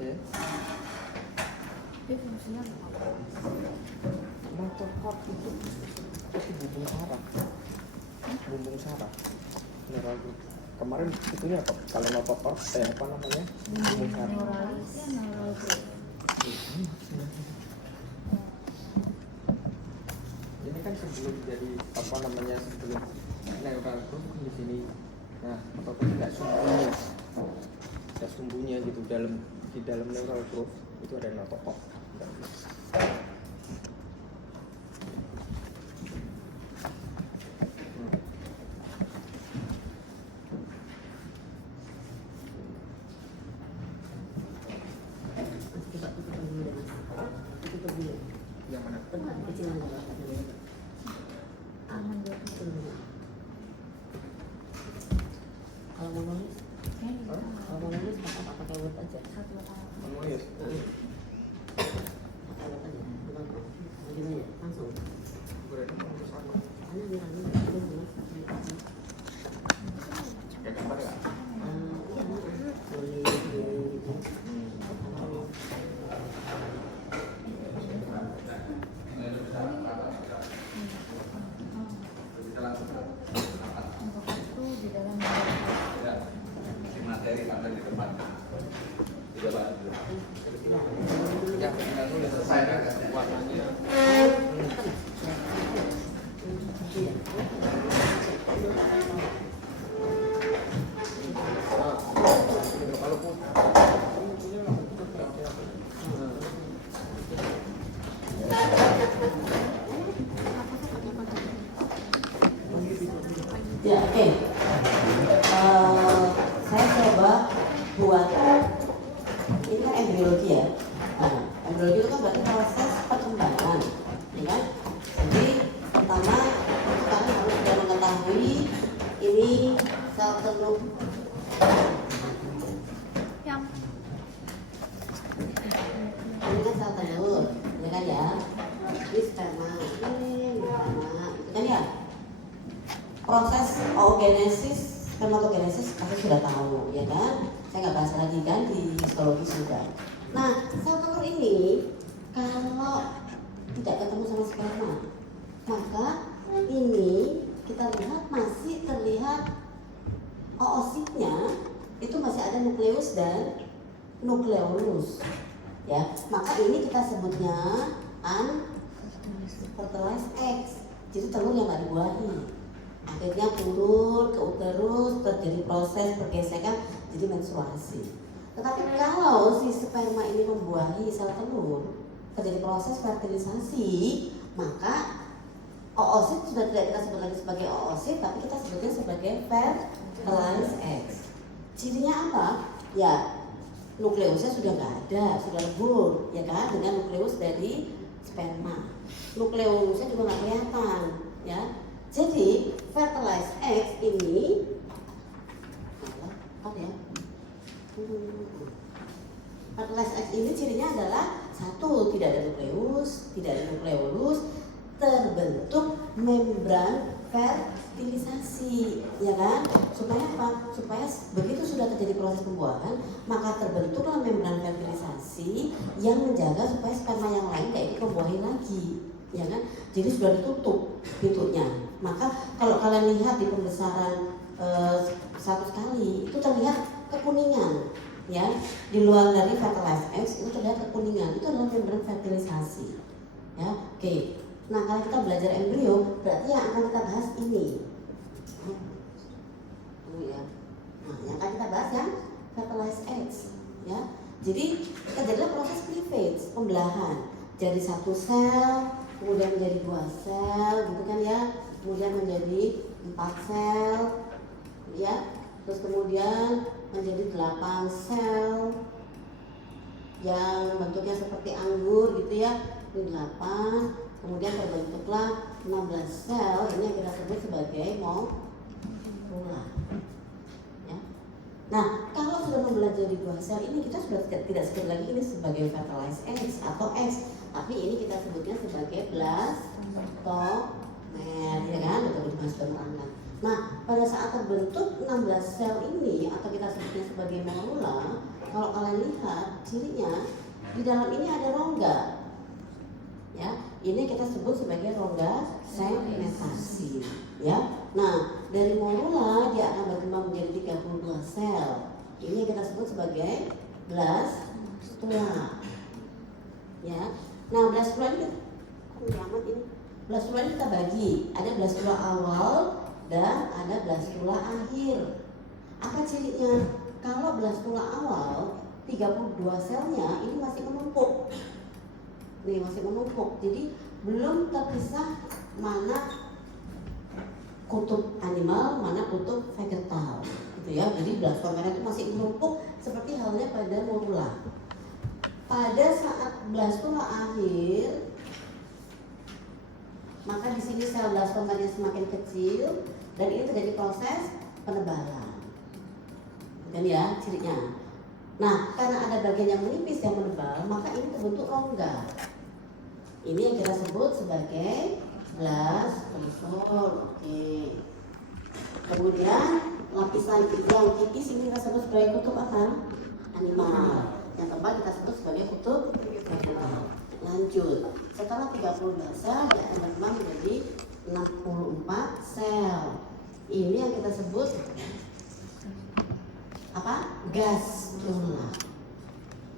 Ya. Dia fungsinya apa? Notokok itu bumbung saraf. Bumbung saraf. Neural group. Kemarin itunya apa? Kalau notokok apa namanya? Bumbung saraf. Neuralisnya neural group. Ini kan sebelum jadi apa namanya sebelum neural group di sini. Nah, notokok nggak sumbunya gitu di dalam neural group itu ada notokok. Yang mana? Kalau mau nulis, pakai Word aja. Menulis. Pakai Word aja. Gimana? Langsung. Berarti menulis apa? Pakai gambar nggak? Iya, boleh gitu. Itu di dalam materi akan ditempatkan. Tidak Pak. Ya, tinggal nulis selesai kan warnanya. Kalau Ya, oke. Saya coba buat ini kan embriologi ya. Nah, embriologi itu kan berarti proses perkembangan, ya kan? Jadi pertama kami harus sudah mengetahui ini sel telur. yang Ini kan sel telur, ya kan ya? Ini sperma, gitu kan ya? Proses oogenesis, spermatogenesis pasti sudah tahu, ya kan? Saya nggak bahas lagi kan di histologi sudah. Nah, sel telur ini kalau tidak ketemu sama sperma, maka ini kita lihat masih terlihat oositnya itu masih ada nukleus dan nukleolus, ya. Maka ini kita sebutnya unfertilized eggs. Jadi telur yang nggak dibuahi. Akhirnya turun ke uterus, terjadi proses pergesekan jadi menstruasi. Tetapi kalau si sperma ini membuahi sel telur, terjadi proses fertilisasi, maka oosit sudah tidak kita sebut lagi sebagai oosit, tapi kita sebutnya sebagai fertilized eggs. Cirinya apa? Ya, nukleusnya sudah nggak ada, sudah lebur, ya kan, dengan nukleus dari sperma. Nukleolusnya juga nggak kelihatan, ya. Jadi fertilized eggs ini apa ya? Fertilized eggs ini cirinya adalah satu, tidak ada nukleus, tidak ada nukleolus, terbentuk membran fertilisasi, ya kan? Supaya apa? Supaya begitu sudah terjadi proses pembuahan, maka terbentuklah membran fertilisasi yang menjaga supaya sperma yang lain tidak ikut membuahi lagi, ya kan? Jadi sudah ditutup pintunya. Maka kalau kalian lihat di pembesaran satu kali itu terlihat kekuningan, ya. Di luar dari fertilized eggs itu terlihat kekuningan. Itu adalah membran fertilisasi, ya. Oke. Nah, kalau kita belajar embrio, berarti yang akan kita bahas ini. Ya. Nah, yang akan kita bahas yang fertilized eggs, ya. Jadi terjadilah proses cleavage, pembelahan. Jadi satu sel, kemudian menjadi 2 sel, gitu kan ya. Kemudian menjadi 4 sel, ya. Terus kemudian menjadi 8 sel yang bentuknya seperti anggur gitu ya. Ini 8, kemudian terbentuklah 16 sel, ini yang kita sebut sebagai molekula, ya. Nah, kalau sudah membelah jadi 2 sel ini kita sudah tidak sebut lagi ini sebagai fertilized eggs atau eggs, tapi ini kita sebutnya sebagai blastomer, ya kan? Betul Mas penerangan. Nah, pada saat terbentuk 16 sel ini atau kita sebutnya sebagai morula, kalau kalian lihat cirinya di dalam ini ada rongga. Ya, ini kita sebut sebagai rongga segmentasi. Ya, nah dari morula dia akan berkembang menjadi 32 sel. Ini kita sebut sebagai blastula. Ya, nah blastula ini amat ini. Blastula ini kita bagi, ada blastula awal dan ada blastula akhir. Apa cirinya? Kalau blastula awal 32 selnya ini masih menumpuk. Nih masih menumpuk. Jadi belum terpisah mana kutub animal, mana kutub vegetal. Gitu ya. Jadi blastula itu masih menumpuk seperti halnya pada morula. Pada saat blastula akhir, maka di sini sel blastomernya semakin kecil dan ini terjadi proses penebalan. Dan ya cirinya. Nah, karena ada bagian yang menipis yang menebal, maka ini terbentuk rongga. Ini yang kita sebut sebagai blastosol. Oke. Kemudian lapisan yang tipis ini kita sebut sebagai kutub apa? Animal. Yang tebal kita sebut sebagai kutub vegetal. Lanjut, setelah 32 sel dia akan berkembang menjadi 64 sel. Ini yang kita sebut apa? Gastrula.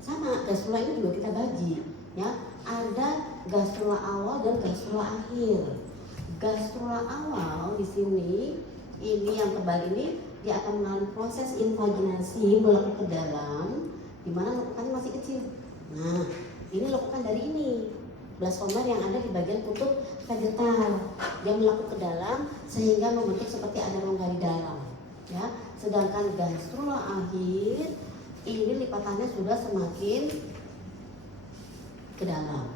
Sama, gastrula ini juga kita bagi, ya. Ada gastrula awal dan gastrula akhir. Gastrula awal di sini, ini yang tebal ini dia akan melalui proses invaginasi melekuk ke dalam, di mana lekukannya masih kecil. Nah, ini lekukan dari ini blastomer yang ada di bagian kutub vegetal yang melekuk ke dalam sehingga membentuk seperti ada rongga di dalam, ya. Sedangkan gastrula akhir ini lipatannya sudah semakin ke dalam,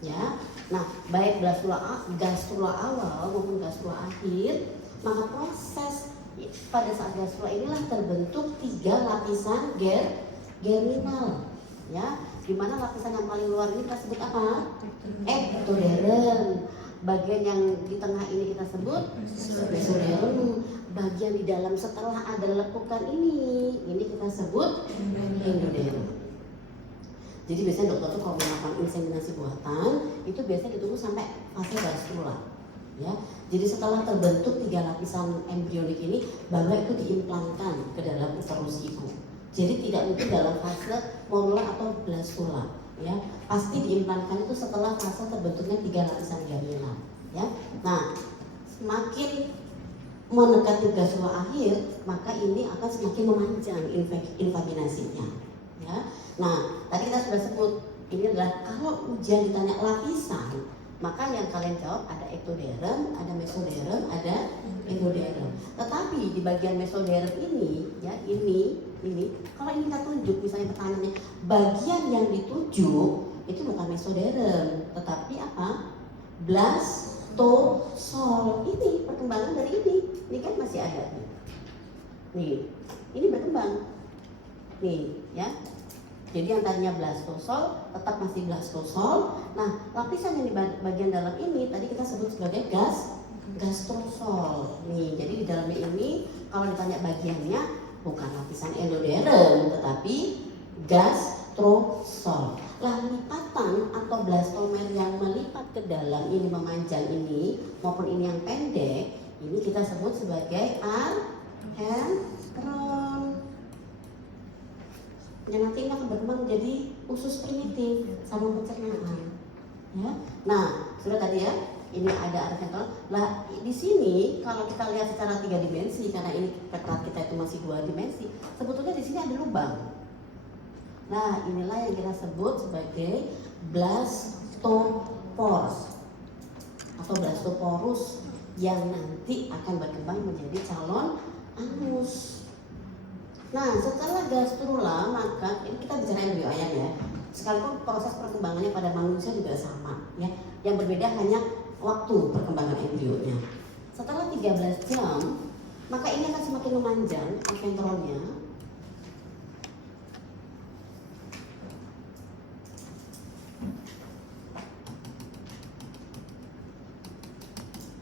ya. Nah, baik gastrula awal maupun gastrula akhir, maka proses pada saat gastrula inilah terbentuk 3 lapisan germinal, ya. Di mana lapisan yang paling luar ini kita sebut apa? Ectoderm. Bagian yang di tengah ini kita sebut mesoderm. Bagian di dalam setelah ada lekukan ini kita sebut endoderm. Jadi biasanya dokter tuh kalau melakukan inseminasi buatan itu biasanya ditunggu sampai fase gastrula, ya. Jadi setelah terbentuk 3 lapisan embrionik ini baru itu diimplankan ke dalam uterus ibu. Jadi tidak mungkin dalam fase morula atau blastula, ya. Pasti diimplankan itu setelah fase terbentuknya 3 lapisan germinal, ya. Nah, semakin mendekati gastrula akhir, maka ini akan semakin memanjang invaginasinya, ya. Nah, tadi kita sudah sebut ini adalah kalau ujian ditanya lapisan, maka yang kalian jawab ada ectoderm, ada mesoderm, ada endoderm. Tetapi di bagian mesoderm ini, ya ini kalau ini kita tunjuk misalnya pertanyaannya bagian yang dituju itu bukan mesoderm, tetapi apa? Blastosol. Ini perkembangan dari ini kan masih ada nih. Ini berkembang nih, ya. Jadi yang tadinya blastosol tetap masih blastosol. Nah, lapisan yang di bagian dalam ini tadi kita sebut sebagai gastrosol. Nih, jadi di dalamnya ini kalau ditanya bagiannya bukan lapisan endoderm tetapi gastrosol. Lah, lipatan atau blastomer yang melipat ke dalam ini memanjang ini maupun ini yang pendek, ini kita sebut sebagai antron. Dan nanti ini akan berkembang menjadi usus primitif sama pencernaan, ya. Nah, sudah tadi ya, ini ada antron. Lah, di sini kalau kita lihat secara 3 dimensi, karena ini peta kita itu masih 2 dimensi, sebetulnya di sini ada lubang. Nah, inilah yang kita sebut sebagai blastopores atau blastoporus yang nanti akan berkembang menjadi calon anus. Nah, setelah gastrula maka ini kita bicara embryo ayam, ya. Sekalipun proses perkembangannya pada manusia juga sama, ya. Yang berbeda hanya waktu perkembangan embrionya. Setelah 13 jam, maka ini akan semakin memanjang antronnya.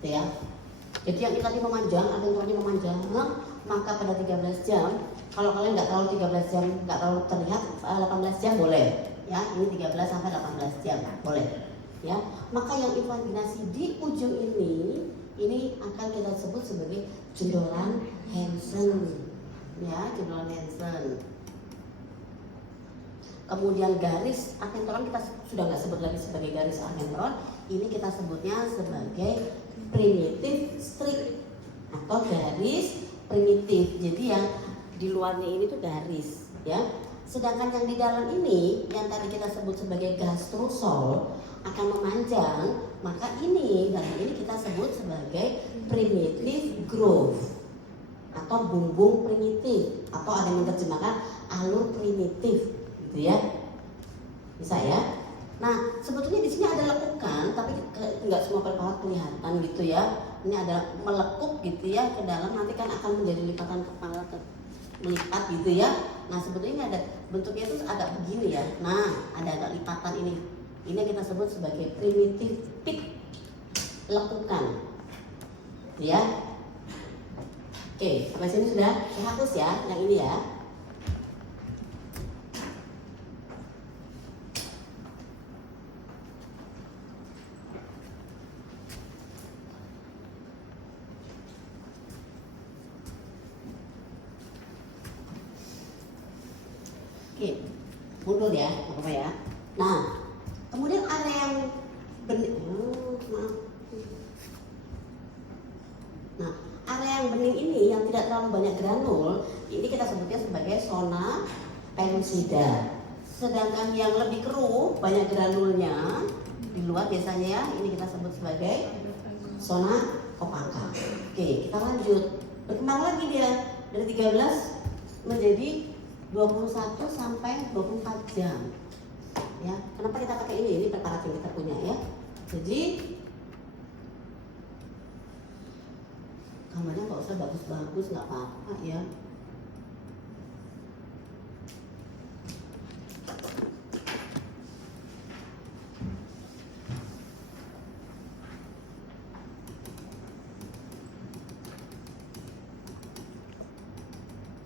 Ya. Jadi yang tadi memanjang, agenturnya memanjang, maka pada 13 jam, kalau kalian nggak terlalu 13 jam, nggak terlalu terlihat 18 jam boleh, ya. Ini 13 sampai 18 jam boleh, ya. Maka yang invaginasi di ujung ini akan kita sebut sebagai jendolan Hansen, ya, jendolan Hansen. Kemudian garis agentoron kita sudah nggak sebut lagi sebagai garis agentoron, ini kita sebutnya sebagai primitive strip atau garis primitif. Jadi yang di luarnya ini tuh garis, ya. Sedangkan yang di dalam ini yang tadi kita sebut sebagai gastrosol akan memanjang, maka ini dalam ini kita sebut sebagai primitive groove atau bumbung primitif, atau ada yang menerjemahkan alur primitif, gitu ya. Bisa ya? Nah, sebetulnya di sini ada lekukan, tapi nggak semua preparat kelihatan gitu ya. Ini ada melekuk gitu ya ke dalam, nanti kan akan menjadi lipatan kepala melipat gitu ya. Nah, sebetulnya ini ada bentuknya itu agak begini ya. Nah, ada agak lipatan ini. Ini kita sebut sebagai primitive pit, lekukan, ya. Oke, sampai sini sudah terhapus ya, yang ini ya. Oke, mundur ya, apa ya. Nah, kemudian area yang bening, nah, area yang bening ini yang tidak terlalu banyak granul, ini kita sebutnya sebagai zona pellucida. Sedangkan yang lebih keruh, banyak granulnya di luar biasanya ya, ini kita sebut sebagai zona opaka. Oke, kita lanjut. Berkembang lagi dia dari 13 menjadi 21 sampai 24 jam. Ya, kenapa kita pakai ini? Ini preparat yang kita punya ya. Jadi gambarnya nggak usah bagus-bagus, nggak apa-apa ya.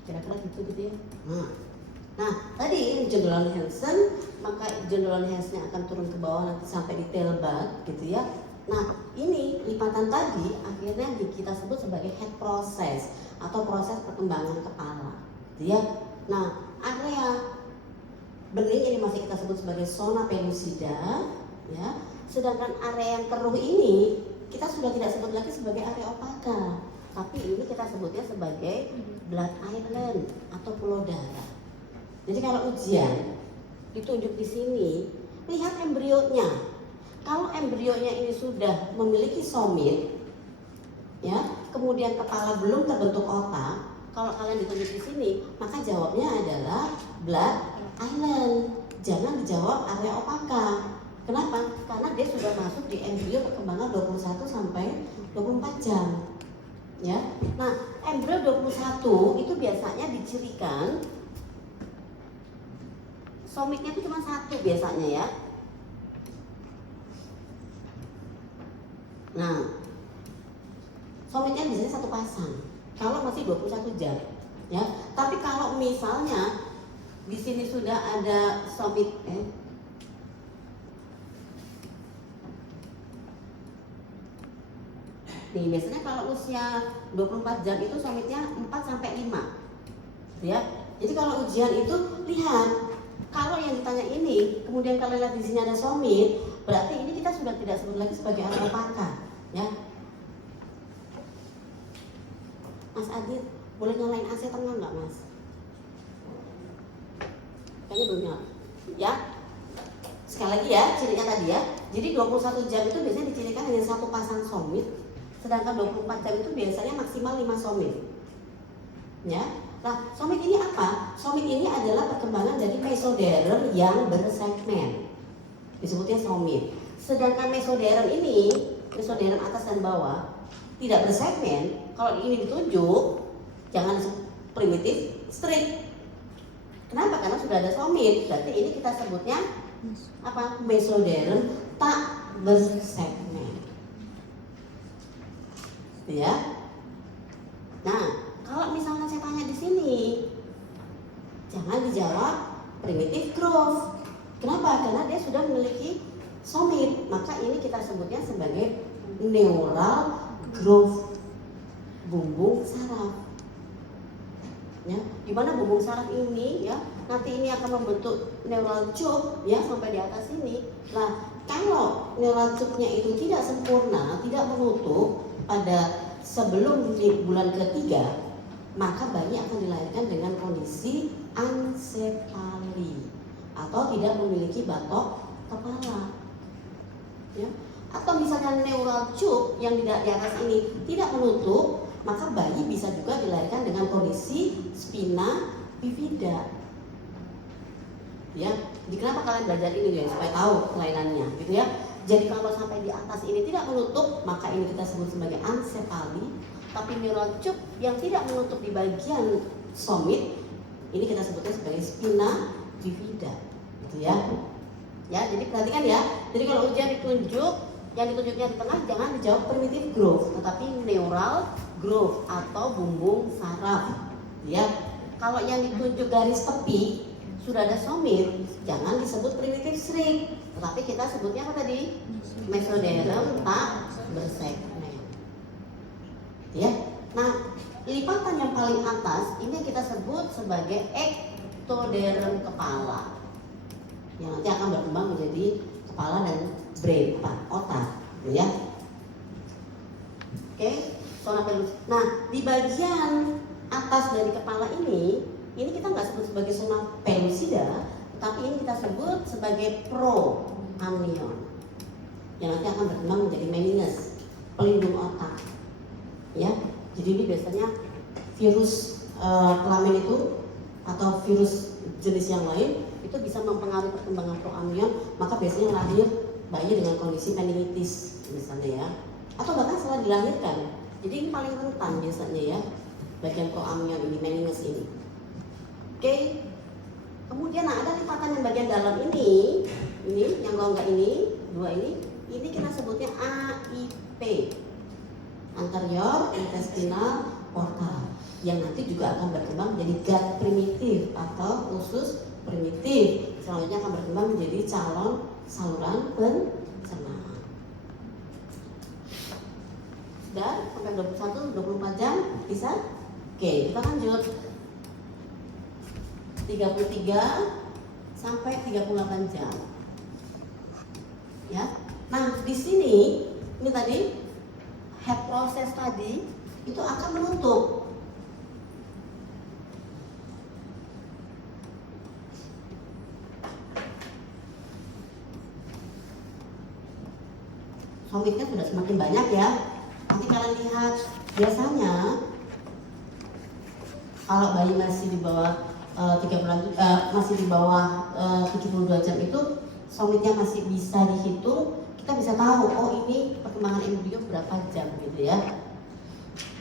Kira-kira gitu ya. Nah, tadi ini jendolan Hansen, maka jendolan Hansen akan turun ke bawah nanti sampai di tailbud gitu ya. Nah, ini lipatan tadi akhirnya kita sebut sebagai head process atau proses perkembangan kepala, gitu ya. Nah, area bening ini masih kita sebut sebagai zona pellucida, ya. Sedangkan area yang keruh ini kita sudah tidak sebut lagi sebagai area opaka, tapi ini kita sebutnya sebagai blood island atau pulau darah. Jadi kalau ujian ditunjuk di sini, lihat embrionya. Kalau embrionya ini sudah memiliki somit, ya, kemudian kepala belum terbentuk otak, kalau kalian ditunjuk di sini, maka jawabnya adalah blood island. Jangan dijawab area opaka. Kenapa? Karena dia sudah masuk di embrio perkembangan 21 sampai 24 jam. Ya. Nah, embrio 21 itu biasanya dicirikan somitnya itu cuma satu biasanya ya. Nah, somitnya biasanya satu pasang kalau masih 21 jam ya. Tapi kalau misalnya di sini sudah ada somit nih, biasanya kalau usia 24 jam itu somitnya 4 sampai 5. Ya. Jadi kalau ujian itu lihat, kalau yang ditanya ini, kemudian kalian lihat di sini ada somit, berarti ini kita sudah tidak sebut lagi sebagai area opaka, ya. Mas Adit, boleh nyalain AC tengah nggak, Mas? Kayaknya belum nyala. Ya. Sekali lagi ya, cirinya tadi ya. Jadi 21 jam itu biasanya dicirikan dengan satu pasang somit. Sedangkan 24 jam itu biasanya maksimal 5 somit. Ya. Nah, somit ini apa? Somit ini adalah perkembangan dari mesoderm yang bersegmen. Disebutnya somit. Sedangkan mesoderm ini, mesoderm atas dan bawah, tidak bersegmen. Kalau ini ditunjuk, jangan primitif straight. Kenapa? Karena sudah ada somit. Berarti ini kita sebutnya apa? Mesoderm tak bersegmen. ya. Nah, kalau misalnya saya tanya di sini, jangan dijawab primitive growth. Kenapa? Karena dia sudah memiliki somit, maka ini kita sebutnya sebagai neural growth bumbung saraf. Ya, di mana bumbung saraf ini ya nanti ini akan membentuk neural tube ya sampai di atas ini. Nah, kalau neural tube-nya itu tidak sempurna, tidak menutup pada sebelum bulan ketiga, maka bayi akan dilahirkan dengan kondisi ansepali atau tidak memiliki batok kepala. Ya. Atau misalnya neural tube yang di atas ini tidak menutup, maka bayi bisa juga dilahirkan dengan kondisi spina bifida. Ya, jadi kenapa kalian belajar ini ya supaya tahu kelainannya, gitu ya. Jadi kalau sampai di atas ini tidak menutup, maka ini kita sebut sebagai ansepali. Tapi neural tube yang tidak menutup di bagian somit, ini kita sebutnya sebagai spina bifida, gitu ya. Ya, jadi perhatikan ya. Jadi kalau ujian ditunjuk, yang ditunjuknya di tengah jangan dijawab primitive growth, tetapi neural growth atau bumbung saraf. Ya, kalau yang ditunjuk garis tepi sudah ada somit, jangan disebut primitive shriek, tetapi kita sebutnya apa tadi? Mesoderm tak bersegmen. Ya, nah lipatan yang paling atas ini kita sebut sebagai ectoderm kepala, yang nanti akan berkembang menjadi kepala dan brain, otak, ya. Oke, zona pelus. Nah, di bagian atas dari kepala ini kita nggak sebut sebagai zona pellucida, tapi ini kita sebut sebagai proamnion, yang nanti akan berkembang menjadi meninges, pelindung otak. Ya, jadi ini biasanya virus kelamin itu atau virus jenis yang lain itu bisa mempengaruhi perkembangan proamnion, maka biasanya lahir bayi dengan kondisi meningitis misalnya ya, atau bahkan setelah dilahirkan. Jadi ini paling rentan biasanya ya, bagian proamnion ini, meninges ini. Oke. Kemudian ada lipatan yang bagian dalam ini yang rongga ini, dua ini kita sebutnya AIP, anterior intestinal portal, yang nanti juga akan berkembang menjadi gut primitif atau usus primitif. Selanjutnya akan berkembang menjadi calon saluran pencernaan. Sudah sampai 21-24 jam bisa? Oke, kita lanjut. 33 sampai 38 jam. Ya. Nah, di sini ini tadi head process tadi itu akan menutup. Somitnya sudah semakin banyak ya. Nanti kalian lihat biasanya kalau bayi masih di bawah 3 bulan, masih di bawah 72 jam itu somitnya masih bisa dihitung. Kita bisa tahu, oh ini perkembangan embrio berapa jam gitu ya.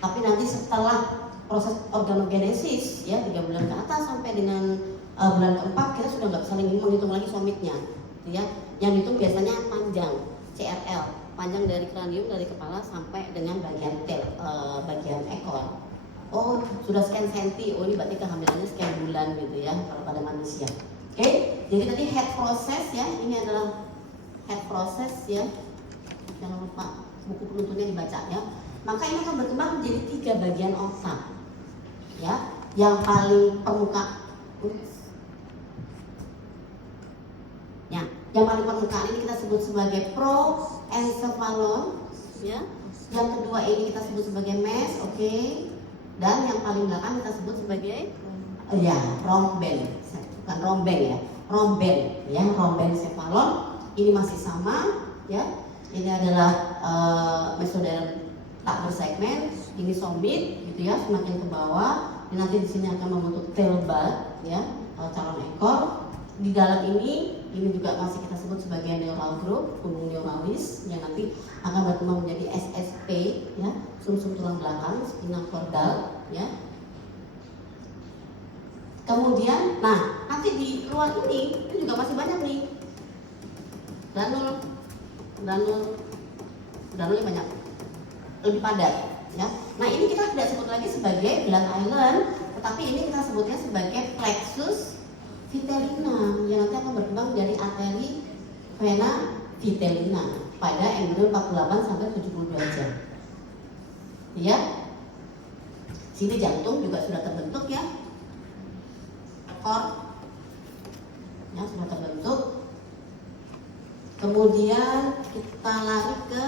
Tapi nanti setelah proses organogenesis ya 3 bulan ke atas sampai dengan bulan keempat kita sudah nggak bisa menghitung lagi somitnya, gitu ya. Yang dihitung biasanya panjang CRL, panjang dari kranium dari kepala sampai dengan bagian ekor. Oh sudah sekian senti, oh ini berarti kehamilannya sekian bulan gitu ya kalau pada manusia. Oke, jadi tadi head process ya, ini adalah head process ya. Jangan lupa buku penuntunnya dibaca ya. Maka ini akan berkembang menjadi 3 bagian otak. Ya, yang paling permukaan. Ya, yang paling permukaan ini kita sebut sebagai proencephalon ya. Yang kedua ini kita sebut sebagai mes, oke. Dan yang paling belakang kita sebut sebagai romben, bukan romben ya, romben cephalon. Ini masih sama ya. Ini adalah mesoderm tak bersegmen, ini somit gitu ya, semakin ke bawah. Dan nanti di sini akan membentuk tail bud ya, calon ekor. Di dalam ini juga masih kita sebut sebagai neural group, punggung neuralis, yang nanti akan berkembang menjadi SSP ya, sumsum tulang belakang, spinal chordal ya. Kemudian, nah nanti di luar ini juga masih banyak nih granulnya banyak, lebih padat Ya. Nah ini kita tidak sebut lagi sebagai blood island, tetapi ini kita sebutnya sebagai plexus vitellina yang nanti akan berkembang dari arteri vena vitellina pada embrio 48 sampai 72 jam. Ya. Sini jantung juga sudah terbentuk ya. Ekor ya sudah terbentuk. Kemudian kita lari ke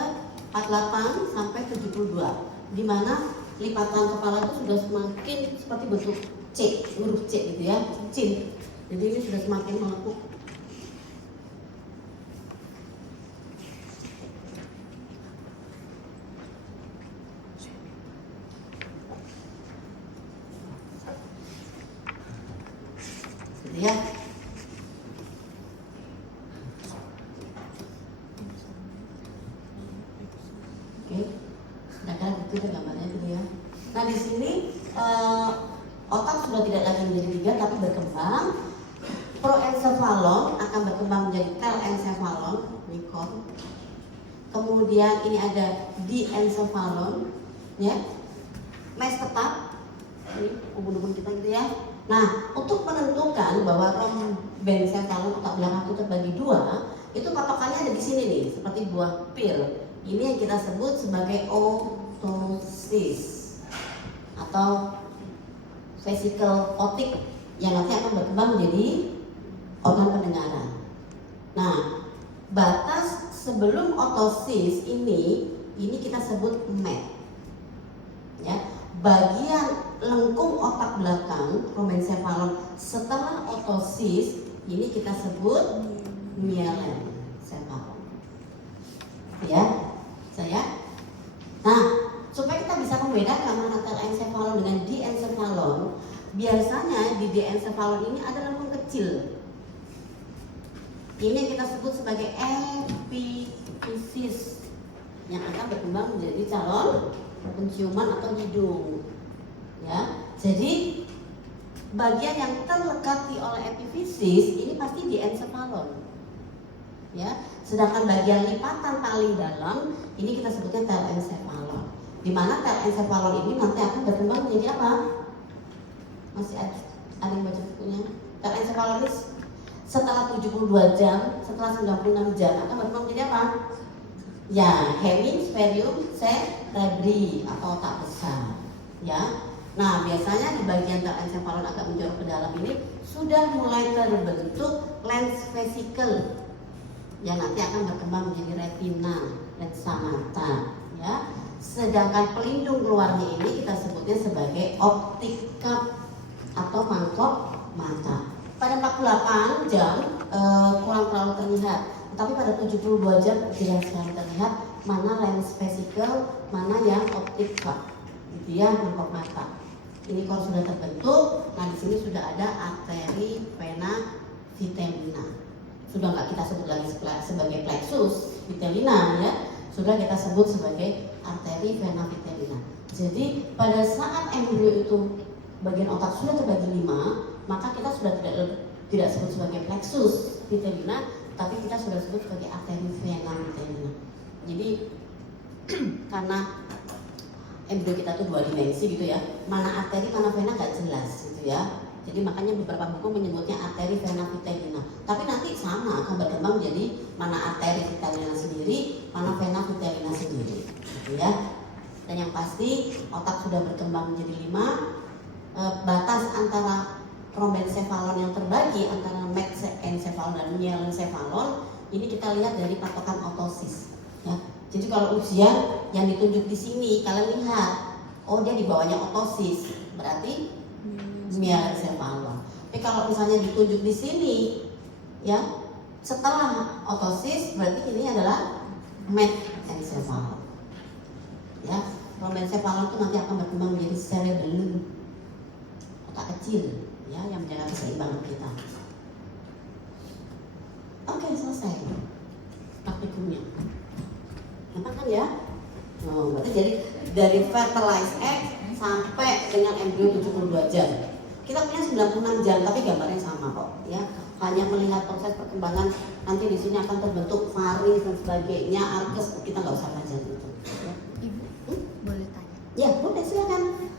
48 sampai 72, di mana lipatan kepala itu sudah semakin seperti bentuk C, huruf C gitu ya, cin. Jadi ini sudah semakin melekuk. Gitu ya. Oke, nah gitu gambarnya gitu ya. Nah di sini otak sudah tidak lagi menjadi 3 tapi berkembang. Proencephalon akan berkembang menjadi telencephalon, nikon. Kemudian ini ada diencephalon, ya. Mes tetap, ini ubun-ubun kita gitu ya. Nah untuk menentukan bahwa rhombencephalon otak belakang itu terbagi 2, itu patokannya ada di sini nih, seperti buah pil. Ini yang kita sebut sebagai otosis atau vesicle otik yang nanti akan berkembang menjadi organ pendengaran. Nah, batas sebelum otosis ini kita sebut MET. Ya, bagian lengkung otak belakang rhombencephalon setelah otosis ini kita sebut mielencephalon. Ya. Saya. Nah, supaya kita bisa membedakan mana telencephalon dengan diencephalon, biasanya di diencephalon ini ada lengkung kecil. Ini yang kita sebut sebagai epiphysis yang akan berkembang menjadi calon penciuman atau hidung. Ya, jadi bagian yang terlekati oleh epiphysis ini pasti diencephalon. Ya, sedangkan bagian lipatan paling dalam ini kita sebutnya telencephalon. Di mana telencephalon ini nanti akan berkembang menjadi apa? Masih ada yang baca bukunya? Telencephalon ini setelah 72 jam, setelah 96 jam akan berkembang menjadi apa? Ya, hemispherium cerebri atau otak besar. Ya. Nah, biasanya di bagian telencephalon agak menjorok ke dalam ini sudah mulai terbentuk lens vesicle yang nanti akan berkembang menjadi retina, lensa mata, ya. Sedangkan pelindung luarnya ini kita sebutnya sebagai optic cup atau mangkok mata. Pada 48 jam kurang terlalu terlihat, tetapi pada 72 jam jelas sekali terlihat mana lens vesicle, mana yang optic cup, gitu ya, mangkok mata. Ini kalau sudah terbentuk, nah di sini sudah ada arteri vena vitellina. Sudah nggak kita sebut lagi sebagai plexus vitellina ya, sudah kita sebut sebagai arteri vena vitellina. Jadi pada saat embrio itu bagian otak sudah terbagi 5, maka kita sudah tidak sebut sebagai plexus vitellina, tapi kita sudah sebut sebagai arteri vena vitellina. Jadi karena embrio kita tuh 2 dimensi gitu ya, mana arteri mana vena nggak jelas gitu ya. Jadi makanya beberapa buku menyebutnya arteri vena vitellina. Tapi nanti sama akan berkembang jadi mana arteri vitellina sendiri, mana vena vitellina sendiri, gitu ya. Dan yang pasti otak sudah berkembang menjadi 5. Batas antara rhombencephalon yang terbagi antara mesencephalon dan mielencephalon ini kita lihat dari patokan otosis. Ya. Jadi kalau ujian yang ditunjuk di sini kalian lihat, oh dia di bawahnya otosis, berarti mielencephalon. Tapi kalau misalnya ditunjuk di sini, ya setelah otosis berarti ini adalah mesencephalon. Ya, rhombencephalon itu nanti akan berkembang menjadi cerebellum, otak kecil, ya yang menjaga keseimbangan kita. Oke, selesai praktikumnya. Gampang kan ya? Oh, berarti jadi dari fertilized egg sampai dengan embrio 72 jam. Kita punya 96 jam, tapi gambarnya sama kok, ya. Hanya melihat proses perkembangan, nanti di sini akan terbentuk varis dan sebagainya, arkes, kita nggak usah belajar itu. Ya. Ibu, boleh tanya? silakan.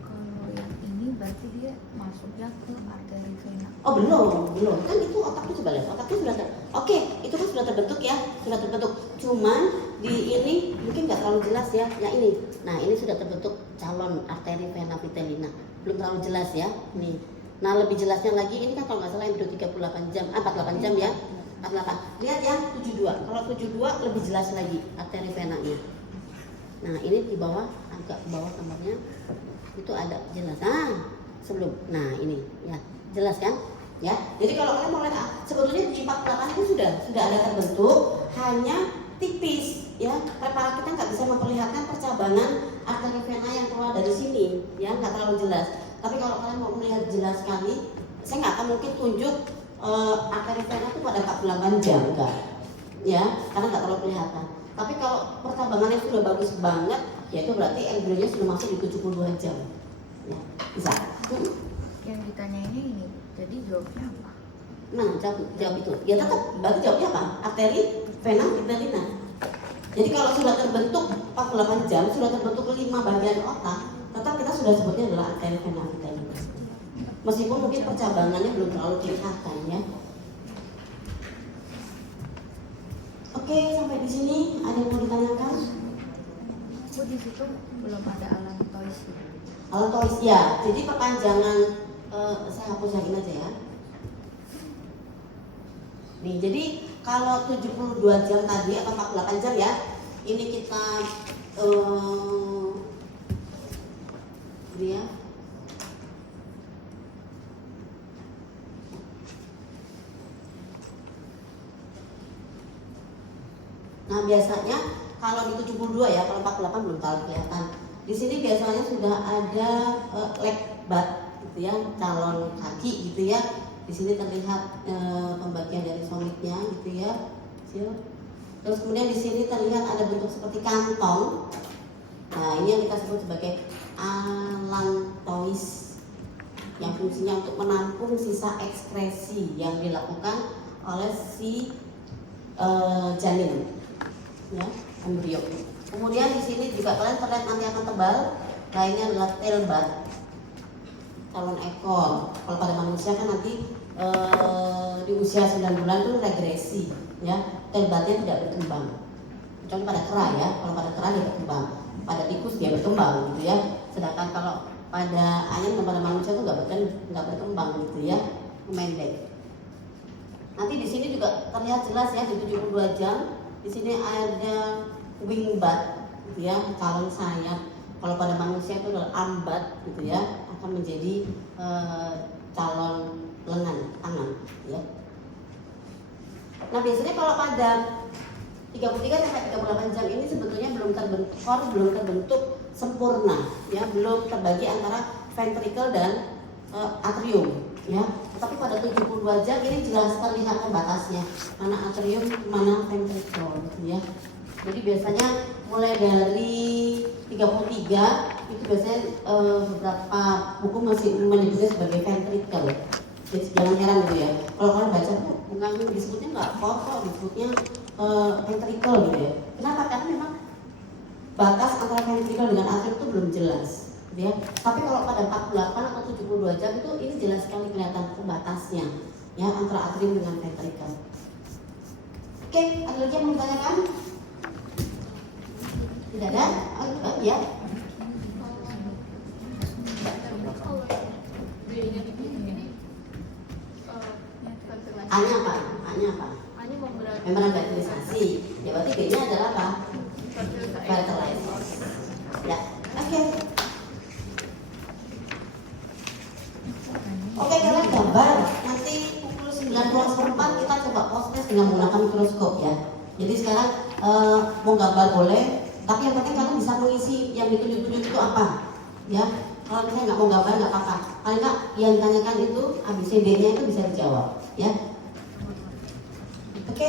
Kalau yang ini berarti dia masuknya ke arteri vena. Oh belum. Kan itu otaknya coba lihat. Otaknya sudah Oke, itu kan sudah terbentuk ya, sudah terbentuk. Cuman di ini mungkin nggak terlalu jelas ya. Yang ini, nah ini sudah terbentuk calon arteri vena vitellina. Belum terlalu jelas ya. Nih. Nah lebih jelasnya lagi ini kan kalau nggak salah embriyo 38 jam, 48 jam ya. 48. Lihat ya 72. Kalau 72 lebih jelas lagi arteri venanya. Nah ini di bawah, agak ke bawah gambarnya itu ada jelas. Sebelum. Nah ini ya jelas kan? Ya. Jadi kalau kalian mau lihat sebetulnya di 48 itu sudah ada terbentuk, hanya tipis ya. Preparat kita nggak bisa memperlihatkan percabangan arteri vena yang keluar dari sini ya, nggak terlalu jelas. Tapi kalau kalian mau melihat jelas sekali, saya nggak akan mungkin tunjuk arteri vena itu pada 48 jam enggak ya, karena nggak terlalu kelihatan. Tapi kalau percabangannya sudah bagus banget, ya itu berarti embrionya sudah masuk di 72 jam ya, bisa. Yang ditanyainnya ini, jadi jawabnya apa? Nah, jawab itu. Ya tetap, berarti jawabnya apa? Arteri vena vitellina. Jadi kalau sudah terbentuk 48 jam, sudah terbentuk 5 bagian otak, tetap kita sudah sebutnya adalah arteri vena vitellina. Meskipun mungkin percabangannya belum terlalu kelihatan ya. Oke, sampai di sini ada yang mau ditanyakan? Di situ belum ada allantois. Allantois ya. Jadi perpanjangan saya hapus yang ini aja ya. Nih, jadi kalau 72 jam tadi atau 48 jam ya, ini kita dia nah biasanya kalau di 72 ya, kalau 48 belum terlalu kelihatan. Di sini biasanya sudah ada leg bud gitu ya, calon kaki gitu ya. Di sini terlihat pembagian dari solidnya gitu ya. Terus kemudian di sini terlihat ada bentuk seperti kantong. Nah, ini yang kita sebut sebagai allantois, yang fungsinya untuk menampung sisa ekskresi yang dilakukan oleh si janin ya, embrio. Kemudian di sini juga kalian terlihat nanti akan tebal. Nah, ini adalah tail bud, calon ekor. Kalau pada manusia kan nanti di usia 9 bulan itu regresi ya, tail budnya tidak berkembang kecuali pada kera ya. Kalau pada kera dia berkembang, pada tikus dia berkembang gitu ya. Sedangkan kalau pada ayam dan pada manusia itu nggak berkembang gitu ya, memendek. Nanti di sini juga terlihat jelas ya di 72 jam. Di sini ada wing bud gitu ya, calon sayap. Kalau pada manusia itu adalah arm bud gitu ya, akan menjadi calon lengan tangan ya. Nah, biasanya kalau pada 33 sampai 38 jam ini sebetulnya belum terbentuk sempurna ya, belum terbagi antara ventricle dan atrium ya. Tapi pada 72 jam ini jelas terlihat batasnya, mana atrium, mana ventricle gitu ya. Jadi biasanya mulai dari 33 itu biasanya beberapa buku masih menyebutnya sebagai ventricle. Jadi jangan heran gitu ya. Kalau kalian baca bukan disebutnya nggak kok disebutnya ventricle gitu ya. Kenapa? Karena memang batas antara ventricle dengan atrium itu belum jelas. Ya. Tapi kalau pada 48 atau 72 jam itu ini jelas sekali kelihatan batasnya ya, antara atrium dengan ventricle. Oke, ada lagi yang mau ditanyakan? Tidak ada? Ya. A-nya apa? Membran fertilisasi. Ya berarti B-nya adalah apa? Fertilizer. Ya. Oke. Oke, kalian gambar. Nanti pukul 9.04 kita coba post-test dengan menggunakan mikroskop ya. Jadi sekarang mau gambar boleh, tapi yang penting kalian bisa mengisi yang ditunjuk-tunjuk itu apa. Ya, kalau misalnya nggak mau gambar nggak apa-apa. Paling nggak yang ditanyakan itu ABCD-nya itu bisa dijawab. Ya. Oke.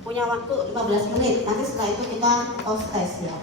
Punya waktu 15 menit. Nanti setelah itu kita post-test ya.